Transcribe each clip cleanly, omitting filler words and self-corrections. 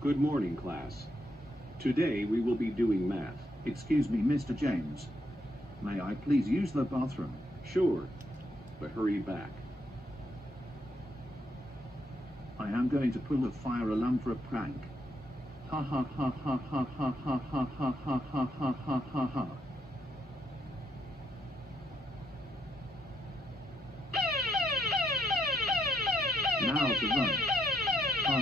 Good morning, class. Today we will be doing math. Excuse me, Mr. James. May I please use the bathroom? Sure, but hurry back. I am going to pull a fire alarm for a prank. Ha ha ha ha ha ha ha ha ha ha ha ha ha ha ha. Now to run. Oh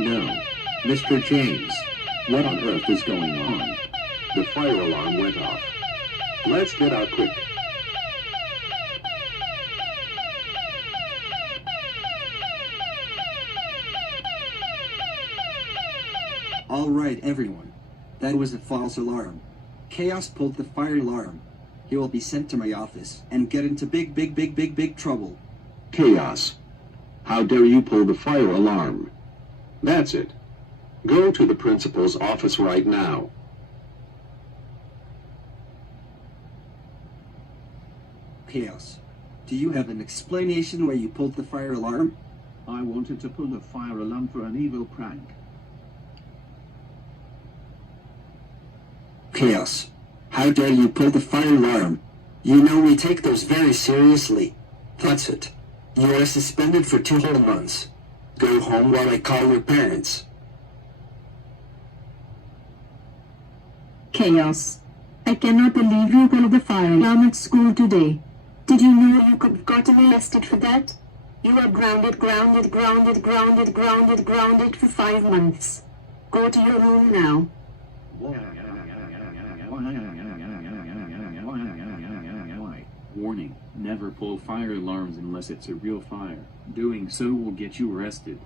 no, Mr. James, what on earth is going on? The fire alarm went off. Let's get out quick. All right, everyone. That was a false alarm. Chaos pulled the fire alarm. He will be sent to my office and get into big trouble. Chaos. How dare you pull the fire alarm? That's it. Go to the principal's office right now. Chaos, do you have an explanation why you pulled the fire alarm? I wanted to pull a fire alarm for an evil prank. Chaos, how dare you pull the fire alarm? You know we take those very seriously. That's it. You are suspended for 2 whole months. Go home while I call your parents. Chaos. I cannot believe you pulled the fire alarm at school today. Did you know you could have gotten arrested for that? You are grounded for 5 months. Go to your room now. Warning, never pull fire alarms unless it's a real fire. Doing so will get you arrested.